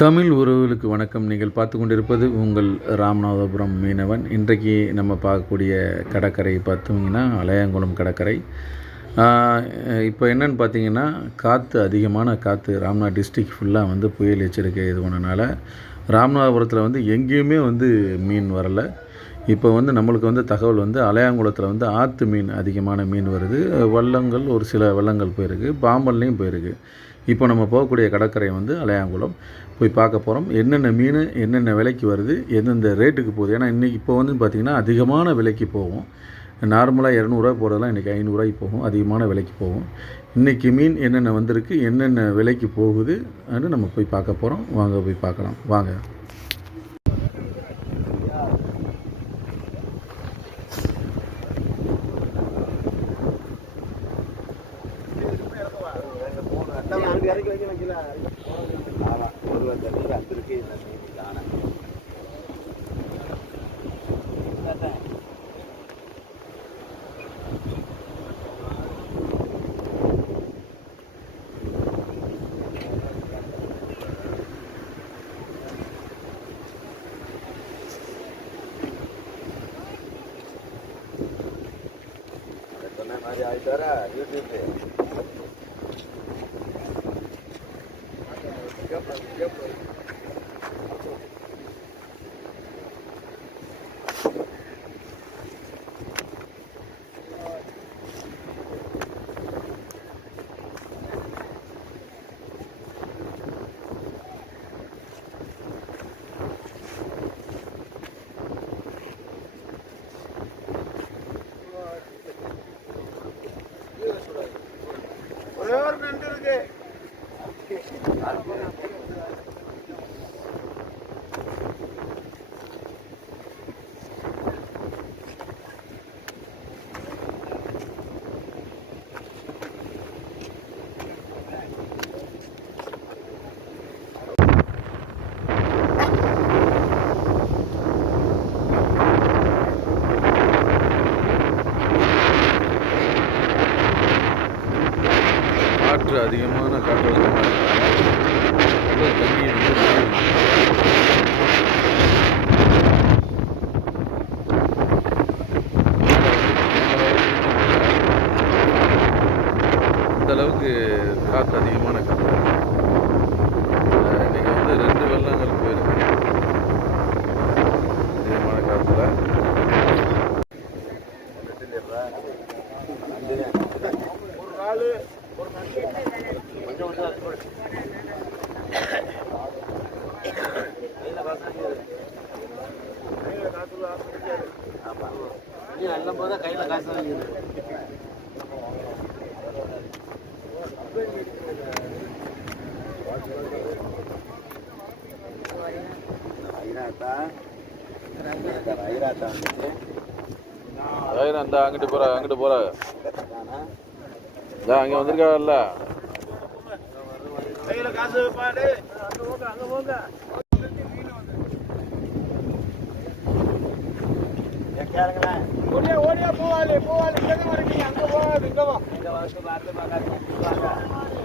தமிழ் உறவுகளுக்கு வணக்கம். நீங்கள் பார்த்து கொண்டிருப்பது உங்கள் ராமநாதபுரம் மீனவன். இன்றைக்கு நம்ம பார்க்கக்கூடிய கடற்கரை பார்த்தீங்கன்னா அலையாங்குளம் கடற்கரை. இப்போ என்னென்னு பார்த்தீங்கன்னா காற்று அதிகமான காற்று ராம்நாத் டிஸ்ட்ரிக் ஃபுல்லாக வந்து புயல் எச்சரிக்கை இது பண்ணனால ராமநாதபுரத்தில் வந்து எங்கேயுமே வந்து மீன் வரலை. இப்போ வந்து நம்மளுக்கு வந்து தகவல் வந்து அலையாங்குளத்தில் வந்து ஆற்று மீன் அதிகமான மீன் வருது. வள்ளங்கள் ஒரு சில வள்ளங்கள் போயிருக்கு. பாம்பன்லேயும் போயிருக்கு. இப்போ நம்ம போகக்கூடிய கடற்கரை வந்து அலையாங்குளம். போய் பார்க்க போகிறோம் என்னென்ன மீன் என்னென்ன விலைக்கு வருது எந்தெந்த ரேட்டுக்கு போகுது? ஏன்னா இன்றைக்கி இப்போ வந்து பார்த்திங்கன்னா அதிகமான விலைக்கு போகும். நார்மலாக இரநூறுவா போகிறதெல்லாம் இன்றைக்கி ஐநூறுரூவாய்க்கு போகும். அதிகமான விலைக்கு போகும். இன்றைக்கி மீன் என்னென்ன வந்திருக்கு என்னென்ன விலைக்கு போகுது அப்படின்னு நம்ம போய் பார்க்க போகிறோம் வாங்க போய் பார்க்கலாம். வாங்க. आज इधर है? यूट्यूब पे। காற்று அதிகமான காற்று அதிகமாக இருக்கு. வந்து இந்த அளவுக்கு காற்று அதிகமான காற்று அஹ் இன்னைக்கு வந்து ரெண்டு வெள்ளங்கள் போயிருக்கு அதிகமான காற்றுல ஒரு நாள் ஒரு நண்டு கொஞ்சம் கொஞ்சம் அது போடு. இல்ல, இருக்காது. நீ அள்ளும் போது கையில் காசு வாங்கிடு. ஐராத்தா ஐராத்தா வந்துச்சு அதாவது அந்த அங்கிட்டு போற அங்கிட்டு போற. அங்கே வந்திருக்காங்கல்ல கையில காசு வைப்பாடு. அங்க போங்க அங்க போங்க ஏன் கேளுங்களேன் ஓடியா ஓடியா போவாளி போவாளி இங்க தான் இருக்கீங்க அங்க போகாது இங்க வா. இங்க வந்து பார்த்து பார்க்காதீங்க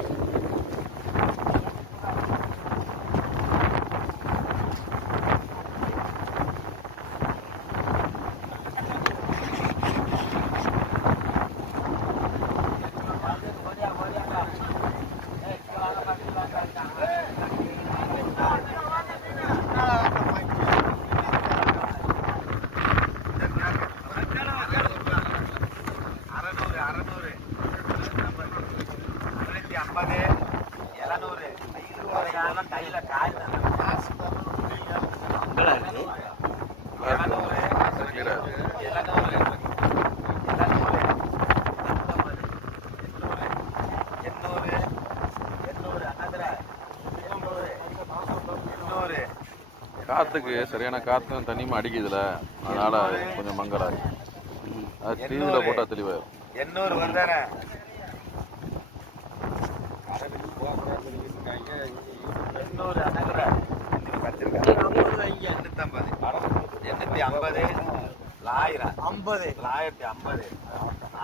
அறநூறு அறநூறு முன்னூத்தி ஐம்பது எழுநூறு கையில காசு எழுநூறு கீழே. எழுநூறு எழுநூறு எண்ணூறு எண்ணூறு அண்ணாதுர எண்ணூறு எண்ணூறு காத்துக்கு சரியான காத்தும் தண்ணியும் அடிக்குதுல. அதனால கொஞ்சம் மங்கலா இருக்கு. அது டிவியில் போட்டால் தெளிவாயிரும். எண்ணூறு வருதானே எண்ணூறு எண்ணூத்தம்பது எண்ணூத்தி ஐம்பது. ஆயிரம். ஐம்பது. ஆயிரத்தி ஐம்பது.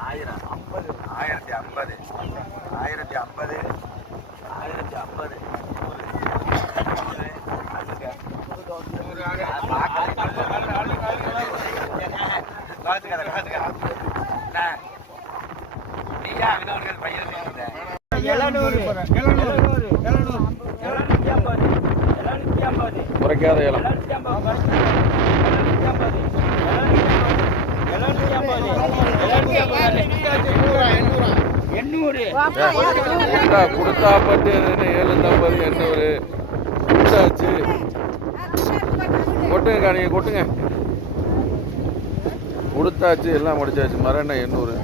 ஆயிரம். ஐம்பது ஆயிரத்தி ஐம்பது. ஆயிரத்தி ஐம்பது ஆயிரத்தி ஐம்பது நூறு எழுநூறு எழுநூறு எழுநூறு எழுநூத்தி ஐம்பது எழுநூத்தி ஐம்பது குறைக்காத ஏலம் எழுநூத்தி ஐம்பது எழுநூத்தி ஐம்பது எழுநூத்தி ஐம்பது எழுநூத்தி ஐம்பது எண்ணூறு ஏண்டா கொடுத்தா பட்டு ஏழுநூத்தம்பது எண்ணூறு கொடுத்தாச்சு கொட்டுங்கக்கா நீங்கள் கொட்டுங்க. கொடுத்தாச்சு எல்லாம் முடிச்சாச்சு. மரம் எண்ணூறு?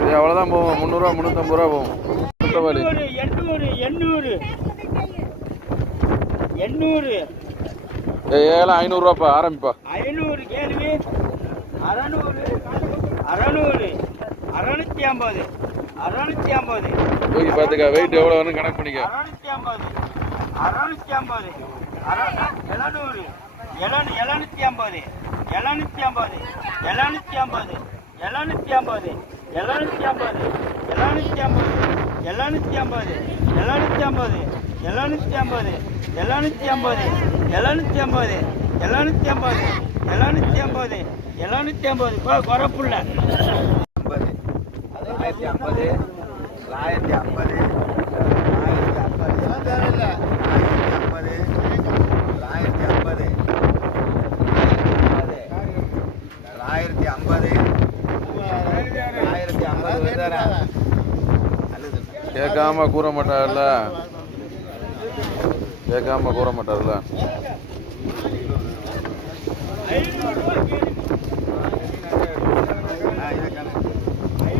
இது அவ்வளோதான் போவோம். முந்நூறுரூவா முந்நூற்றம்பது ரூபா போகும் குற்றவாளி எண்ணூறு எண்ணூறு. ஏலம் ஐநூறுரூவாப்பா ஆரம்பிப்பா. ஐநூறு கேள்வி. அறநூறு அறநூறு. அறநூத்தி ஐம்பது அறநூத்தி ஐம்பது தூக்கி பார்த்துக்கா வெயிட் எவ்வளோ வேணும் கணக்கு பண்ணிக்க அறநூத்தி ஐம்பது அறநூத்தி ஐம்பது எழுநூறு எழுநூ எழுநூத்தி ஐம்பது எழுநூத்தி ஐம்பது எழுநூத்தி ஐம்பது எழுநூத்தி ஐம்பது எழுநூத்தி ஐம்பது எழுநூத்தி ஐம்பது எழுநூத்தி ஐம்பது எழுநூத்தி ஐம்பது எழுநூத்தி ஐம்பது எழுநூத்தி ஐம்பது எழுநூத்தி ஐம்பது எழுநூத்தி ஐம்பது எழுநூத்தி ஐம்பது எழுநூத்தி ஐம்பது குறப்புள்ள தொள்ளாயிரத்தி ஐம்பது தொள்ளாயிரத்தி ஐம்பது தொள்ளாயிரத்தி ஐம்பது தேவையில்லை தொள்ளாயிரத்தி ஐம்பது தொள்ளாயிரத்தி ஐம்பது தொள்ளாயிரத்தி ஐம்பது தொள்ளாயிரத்தி ஐம்பது கேட்காம கூற மாட்டார்ல. கேட்காம கூற மாட்டார்ல.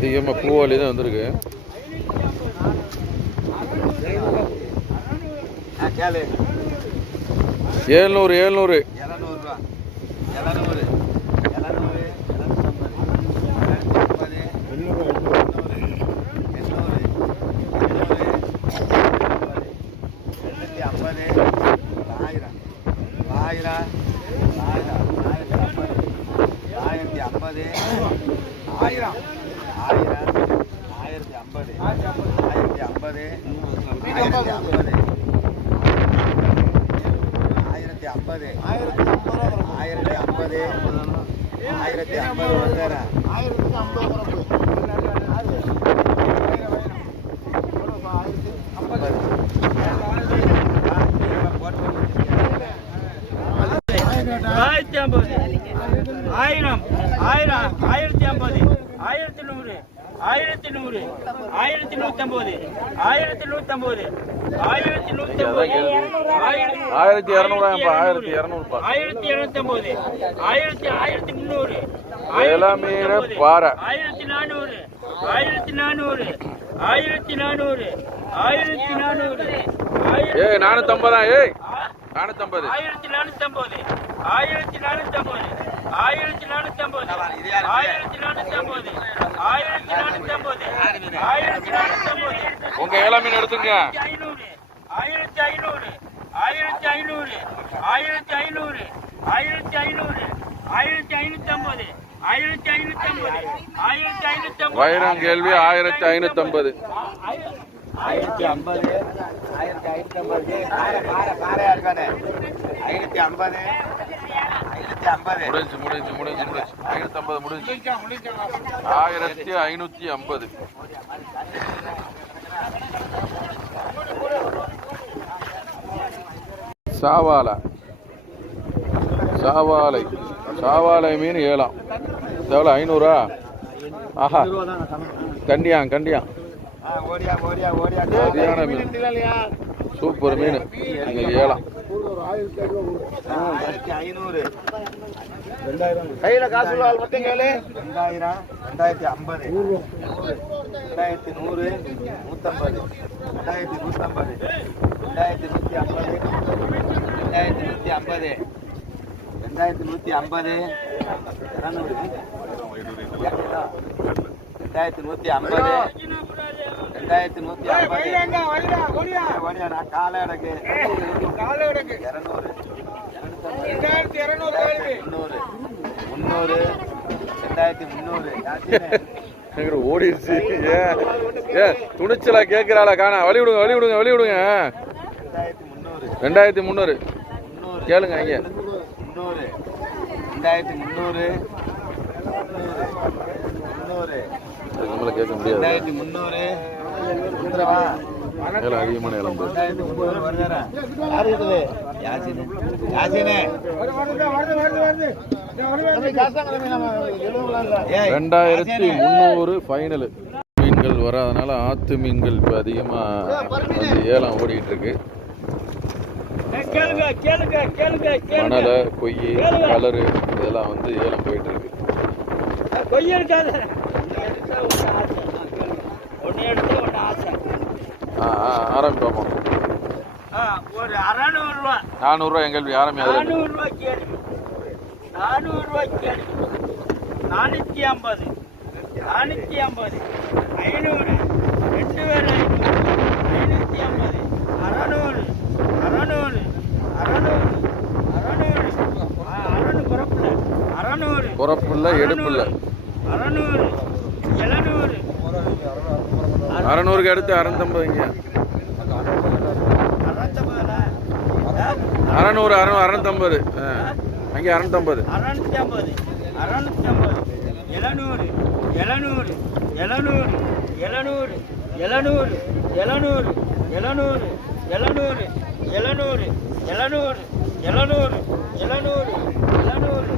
அதிகமாக பூவாளி தான் வந்திருக்கு. ஏழ்நூறு ஏழ்நூறு எழுநூறுவா எழுநூறு எழுநூறு எழுநூத்தம்பது எண்ணூறு எண்ணூற்றி ஐம்பது ஆயிரம் ஆயிரம் ஆயிரம் ஆயிரத்தி ஐம்பது ஆயிரம் ஆயிரம் ஆயிரத்தி ஐம்பது ஆயிரத்தி ஐம்பது ஆயிரத்தி ஐம்பது ஆயிரத்தி ஐம்பது ஆயிரத்தி ஐம்பது ஆயிரத்தி ஐம்பது வருதாரா ஆயிரத்தி ஐம்பது. ஆயிரம் ஆயிரம் ஆயிரத்தி ஐம்பது. ஆயிரத்தி நூறு. ஆயிரத்தி நூறு ஆயிரத்தி நூத்தி ஐம்பது ஆயிரத்தி நூத்தி ஐம்பது ஆயிரத்தி நூத்தி ஆயிரத்தி இருநூறாயிரம் ஆயிரத்தி இருநூறுபா ஆயிரத்தி இருநூத்தி ஐம்பது ஆயிரத்தி ஆயிரத்தி முந்நூறு எல்லாமே ஆயிரத்தி நானூறு ஆயிரத்தி நானூறு ஆயிரத்தி நானூறு ஆயிரத்தி நானூறு ஏய் நானூத்தி ஐம்பதா ஏய்? நானூத்தி ஆயிரத்தி நானூத்தி ஆயிரத்தி நானூத்தி ஆயிரத்தி நானூத்தி ஆயிரத்தி நானூத்தி உங்க ஏழாம் மீன் எடுத்துங்க. ஆயிரத்தி ஐநூறு ஆயிரத்தி ஐநூறு ஆயிரத்தி ஐநூறு ஆயிரத்தி ஐநூறு ஆயிரத்தி ஐநூத்தி ஐம்பது ஆயிரத்தி ஐநூத்தி ஐம்பது ஆயிரத்தி ஐநூத்தி ஐம்பது வைரம் கேள்வி ஆயிரத்தி ஐநூத்தி ஐம்பது ஆயிரத்தி ஐம்பது ஆயிரத்தி ஐநூத்தி ஐம்பது ஆயிரத்தி ஐம்பது. முடிஞ்சு முடிஞ்சு முடிஞ்சு முடிஞ்சு. ஐநூற்றம்பது முடிஞ்சு. ஆயிரத்தி ஐநூற்றி ஐம்பது. சாவாலை. சாவாலை. சாவாலை மீன் ஏலம் எவ்வளோ ஐநூறா? ஆஹா. கண்டியா கண்டியா. ஆ, ஓடியா ஓடியா ஓடியா. சரியான மீன். சூப்பர் மீன். இன்னைக்கு ஏலம் ஆயிரத்தி ஐநூறு. கையில காசு மட்டும் கேளு. ரெண்டாயிரம் ரெண்டாயிரத்தி ஐம்பது. ரெண்டாயிரத்தி நூறு நூத்தம்பது. ரெண்டாயிரத்தி நூத்தம்பது. ரெண்டாயிரத்தி நூத்தி ஐம்பது. ரெண்டாயிரத்தி நூத்தி ஐம்பது. ரெண்டாயிரத்தி நூத்தி ஐம்பது. இரநூறு. ரெண்டாயிரத்தி நூத்தி ஐம்பது. ரெண்டாயிரத்தி நூத்தி ஐம்பது நான் கால இடக்கு கால இடக்கு இரநூறு. முந்நூறு முந்நூறு. ரெண்டாயிரத்தி முந்நூறு. ஓடிடுச்சு. ஏ ஏ துணிச்சலா கேட்கிறாளா காணா. வழி விடுங்க வழி விடுங்க வழி விடுங்க ரெண்டாயிரத்தி முந்நூறு. கேளுங்க இங்க. முந்நூறு. முந்நூறு. நம்மளை அதிகமான இழம்பு ரெண்டாயிரத்தி முந்நூறு ஃபைனலு மீன்கள் வராதனால ஆத்து மீன்கள் இப்போ அதிகமாக ஏலம் ஓடிக்கிட்டு இருக்கு மணலை கொய்யி கலரு இதெல்லாம் வந்து ஏலம் போயிட்டு இருக்கு கொய்ய இருக்காது ஒன்னு எடுத்து ஒன்னு ஆசை. ஆ ஆ ஆரம்பிப்போம்? ஆ, ஒரு அறநூறு ரூபா. நானூறுரூவா எங்கள் ஆரம்பி அதில் நானூறு ரூபாய் கேள்வி. கேள்வி. நானூற்றி ஐம்பது. நானூற்றி ஐம்பது. ஐநூறு. ரெண்டு பேர் ஐநூறு ஐநூற்றி ஐம்பது. அறநூறு. அறநூறு. அறநூறு. அறநூறு. ஆ, அறநூறு குறப்பில்ல அறநூறு. குறப்பில்ல எடுப்பில்ல அறநூறுக்கு அடுத்து அறநூத்தம்பதுங்க அறநூறு அறநூறு அறநூத்தம்பது அங்கே அறநூத்தம்பது எழுநூறு எழுநூறு எழுநூறு எழுநூறு எழுநூறு எழுநூறு எழுநூறு எழுநூறு எழுநூறு எழுநூறு எழுநூறு எழுநூறு எழுநூறு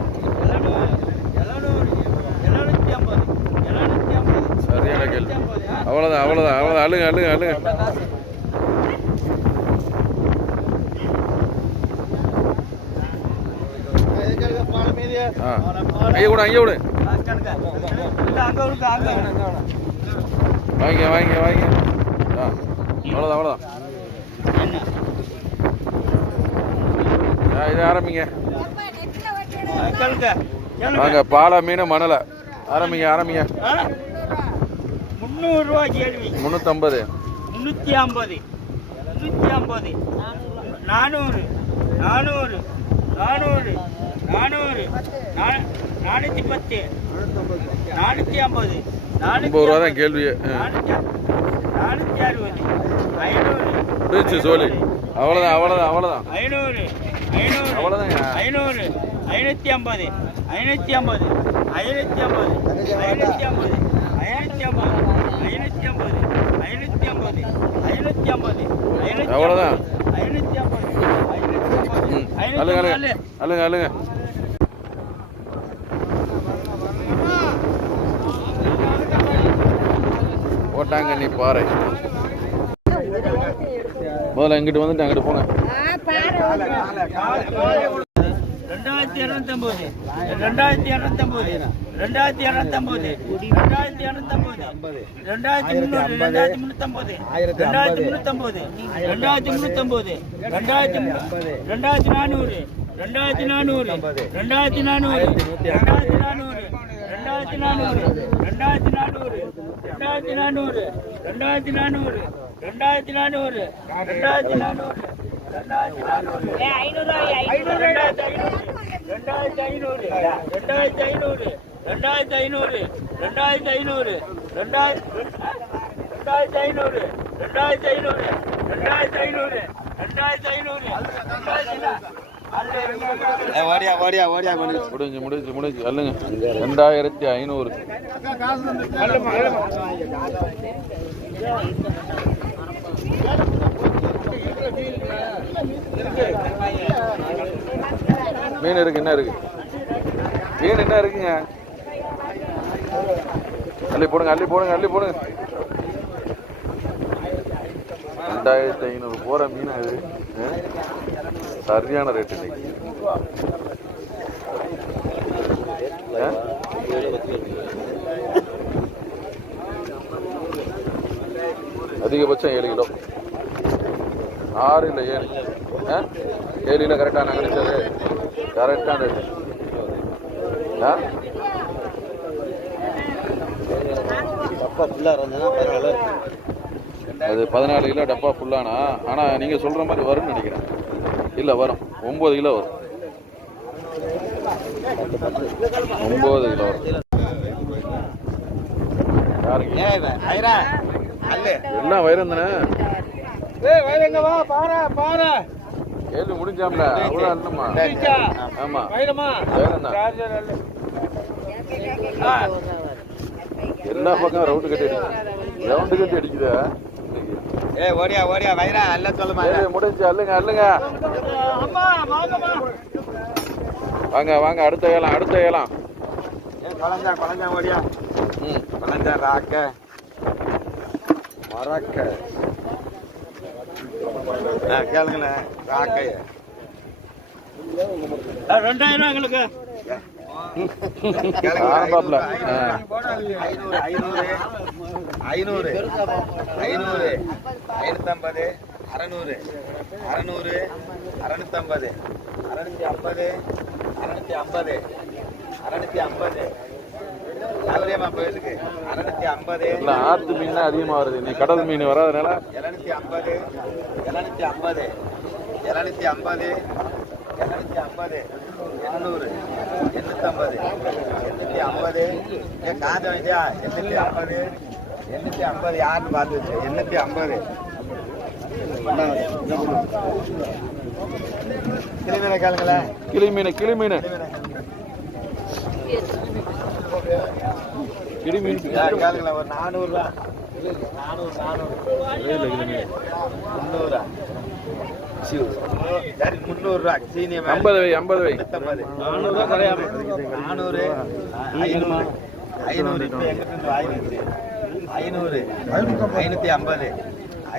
அவ்வளோதான் அவ்வளோதான் அவ்வளோதான் அழுங்க அழுங்க அழுங்க. ஆ. அங்கே கூட விடு வாங்க வாங்க வாங்க. ஆ அவ்வளோதான் அவ்வளோதான் இதை ஆரம்பிங்க. நாங்கள் பாலை மீன் மணலை. ஆரம்பிங்க ஆரம்பிங்க. முந்நூறு ரூபாய் கேள்வி. முந்நூற்றம்பது முன்னூத்தி ஐம்பது முன்னூத்தி ஐம்பது நானூறு. நானூறு. நானூறு. நானூறு. நா- நானூத்தி பத்து நானூத்தி ஐம்பது ஐம்பது ரூபா தான் கேள்வி. நானூத்தி அறுபது. ஐநூறு சோலி அவ்வளோதான் அவ்வளோதான் அவ்வளோதான் ஐநூறு. ஐநூறு. அவ்வளோதாங்க ஐநூறு. ஐநூத்தி ஐம்பது ஐநூத்தி ஐம்பது ஐநூத்தி ஐம்பது ஐநூத்தி ஐம்பது ஐநூத்தி ஐம்பது ஐநூத்தி ஐம்பது ஐநூத்தி ஐம்பது ஐநூத்தி ஐம்பது. ஐநூத்தி ஐம்பது அழுங்க அழுங்க போட்டாங்க நீ பாறை முதல்ல இங்கிட்டு வந்துட்டு அங்கிட்டு போங்க. ரெண்டாயிரத்தி இரநூத்தம்பது ரெண்டாயிரத்தி இரநூத்தம்பது ரெண்டாயிரத்தி இரநூத்தம்பது ரெண்டாயிரத்தி இரநூத்தம்பது ரெண்டாயிரத்தி முந்நூறு ரெண்டாயிரத்தி முந்நூத்தம்பது ரெண்டாயிரத்தி முந்நூத்தம்பது ரெண்டாயிரத்தி முந்நூத்தம்பது ரெண்டாயிரத்தி ரெண்டாயிரத்தி நானூறு ரெண்டாயிரத்தி நானூறு ரெண்டாயிரத்தி நானூறு ரெண்டாயிரத்தி நானூறு ரெண்டாயிரத்தி நானூறு ரெண்டாயிரத்தி நானூறு ரெண்டாயிரத்தி நானூறு ரெண்டாயிரத்தி நானூறு ரெண்டாயிரத்தி நானூறு ரெண்டாயிரத்தி நானூறு ரெண்டாயிரத்தி ஐநூறு ரெண்டாயிரத்தி ஐநூறு ரெண்டாயிரத்தி ஐநூறு. ரெண்டாயிரத்தி ஐநூறு. ரெண்டாயிரத்தி ஐநூறு. ரெண்டாயிரத்தி ஐநூறு. ரெண்டாயிரத்தி ரெண்டாயிரத்தி ஐநூறு. ரெண்டாயிரத்தி ஐநூறு. ரெண்டாயிரத்தி ஐநூறு. ரெண்டாயிரத்தி ஐநூறு. ஏய், ஓடியா ஓடியா ஓடியா முடிஞ்சு முடிஞ்சு முடிஞ்சு. அல்லுங்க ரெண்டாயிரத்தி ஐநூறு. மீன் இருக்கு என்ன இருக்கு? மீன் என்ன இருக்குங்க? அள்ளி போடுங்க அள்ளி போடுங்க அள்ளி போடுங்க. ரெண்டாயிரத்தி ஐநூறு போற மீன் அது. சரியான ரேட்டு இன்னைக்கு. அதிகபட்சம் ஏழு கிலோ. ஆறு இல்லை ஏழு. ஆ? ஏழு கிலோ கரெக்டாக நான் நினைச்சது. கரெக்டான ரேட்டு ஆ? அப்பா ஃபுல்லாக இருந்ததுன்னா அது பதினாலு கிலோ டப்பா ஃபுல்லானா ஆனால் நீங்கள் சொல்கிற மாதிரி வரும்னு நினைக்கிறேன். இல்லை வரும். ஒம்பது கிலோ வரும். ஒம்பது கிலோ வரும். யாருக்கு? வயிறம் தானே? கேள்வி முடிஞ்சாம்ல அவ்வளோ இல்லைம்மா முடிஞ்சா? ஆமாம் வைரமா? வைரம் தான் சார்ஜர் அல்ல. ஆ. எல்லா பக்கம் ரவுண்டு கட்டி அடிக்குது? ரவுண்டு கட்டி அடிக்குதா? ஏ ஓடியா ஓடியா வயிறா அல்ல சொல்லுமா. முடிஞ்சு அல்லுங்க அல்லுங்க. வாங்க வாங்க அடுத்த ஏலம் அடுத்த ஏலம். ஏ குழஞ்சா குழஞ்சா ஓடியா. ம். குழஞ்சா ராக்க. மறக்க. ராக்கைய ஆ, ரெண்டாயிரம் எங்களுக்கு. ஐநூறு. ஐநூறு. ஐநூத்தம்பது அறநூறு. அறநூறு அறநூத்தம்பது. அறநூத்தி ஐம்பது அறநூத்தி ஐம்பது. அறநூத்தி ஐம்பது. ஐம்பது. எல்லாம் ஆத்து மீன் தான் அதிகமாக வருது. நீ கடல் மீன் வராதனால. எழுநூத்தி ஐம்பது. எழுநூத்தி ஐம்பது. எழுநூத்தி ஐம்பது. எழுநூத்தி ஐம்பது. எண்ணூறு. எண்ணூத்தம்பது. எண்ணூத்தி ஐம்பது. ஏன் காது வைத்தியா எண்ணூத்தி ஐம்பது. எண்ணூத்தி ஐம்பது யாருன்னு பார்த்து எண்ணூத்தி ஐம்பது. கிளிமீனை கேளுங்களேன். கிளி மீன் கிளி மீன் கிளி மீன் கேளுங்களேன் ஒரு நானூறுரூவா. நானூறு நானூறு முந்நூறுரூவா சீனியம் ஐம்பது வை. ஐம்பது வை நானூறு ஐநூறு ஐநூறு இப்போ எங்கிட்ட ஐநூறு ஐநூத்தி ஐம்பது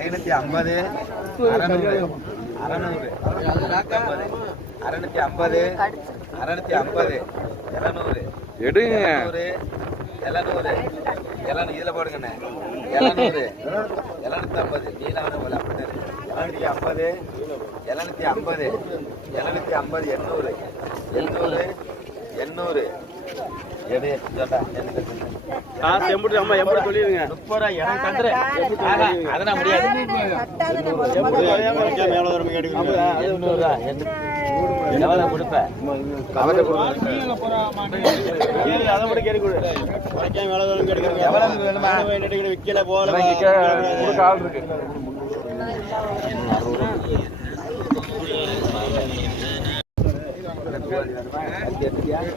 ஐநூத்தி ஐம்பது அறநூறு அறநூறு அறநூத்தி ஐம்பது அறநூத்தி ஐம்பது எழுநூறு எடுங்க. எழுநூறு எழுநூறு இதுல போடுங்கண்ணே. எழுநூறு எழுநூத்தி ஐம்பது. நீலாவது போல எழுநூத்தி ஐம்பது. எழுநூத்தி ஐம்பது. எழுநூத்தி ஐம்பது எண்ணூறு. எண்ணூறு எண்ணூறு. எடு எனக்கு காசு எம்பிட்டு அம்மா எம்பிட்டு சொல்லிடுங்க. முப்பது ரூபா எனக்கு அதெல்லாம் முடியாது. எண்ணூறுரூவா எவ்வளோ கொடுப்பேன்? அவரை அதை மட்டும் கேட்டு கொடு உனக்கே வேலை வேலை கேட்குறேன் எவ்வளவு வேணுமா? விற்கல கே- கொடுக்க ஆள் இருக்கு.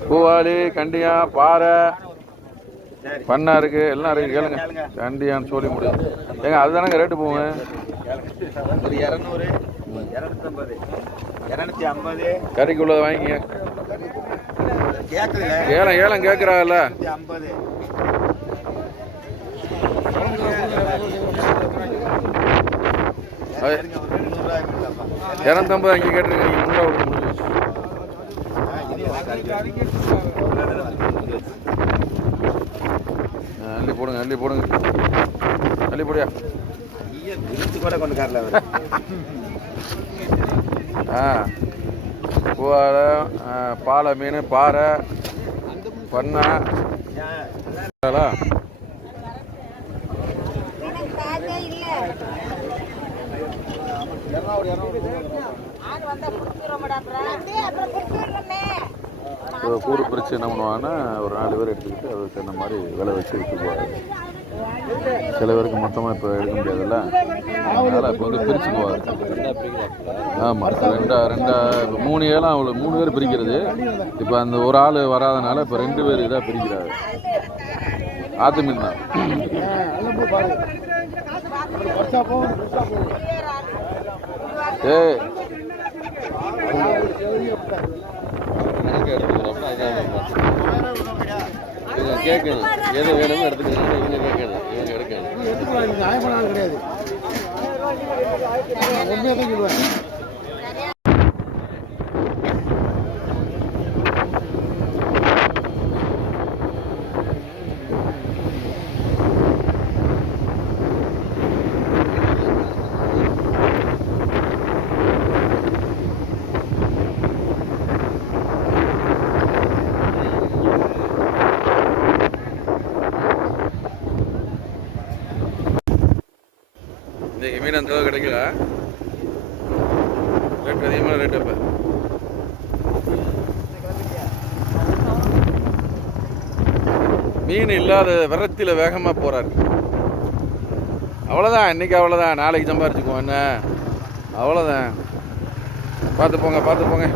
பூவாளி கண்டியா பாறை பண்ணா இருக்கு எல்லாம் இருக்கு கேளுங்க. கண்டியான்னு சொல்லி முடியும் ஏங்க அதுதானங்க ரேட்டு போவேன் ஒரு இரநூறு. கறிக்குள்ளதை வாங்கிங்க. கேட்குதுல ஏலம் ஏலம் கேட்குறாங்கல்ல. இரநூத்தம்பது அங்கே. ஆ, அள்ளி போடுங்க அள்ளி போடுங்க. அள்ளி போடியா? கூட கொண்டு ஆ பாலை மீன் பாறை பண்ணா கூறு பிரித்து என்ன பண்ணுவாங்கன்னா ஒரு நாலு பேர் எடுத்துக்கிட்டு அதுக்கு தகுந்த மாதிரி விலை வச்சு விற்று போவாங்க சில பேருக்கு மொத்தமாக இப்போ எடுக்க முடியாதுல்ல அதனால் இப்போ வந்து பிரிச்சுக்குவார் ஆமாம் ரெண்டா ரெண்டா இப்போ மூணு ஏழாம் அவ்வளோ மூணு பேர் பிரிக்கிறது இப்போ அந்த ஒரு ஆள் வராதனால இப்போ ரெண்டு பேர் இதாக பிரிக்கிறாரு ஆத்து மீன் தான் ஏ இவங்க கேட்கணும் எது வேணுமோ எடுக்கணும் இன்றைக்கி மீன் அந்தளவு கிடைக்கல. ரேட் அதிகமான ரேட் இப்போ மீன் இல்லாத விரத்தில் வேகமாக போகிறார் அவ்வளோதான் இன்னைக்கு அவ்வளோதான் நாளைக்கு சம்பாரிச்சுக்குவோம் என்ன? அவ்வளோதான் பார்த்து போங்க பார்த்து போங்க.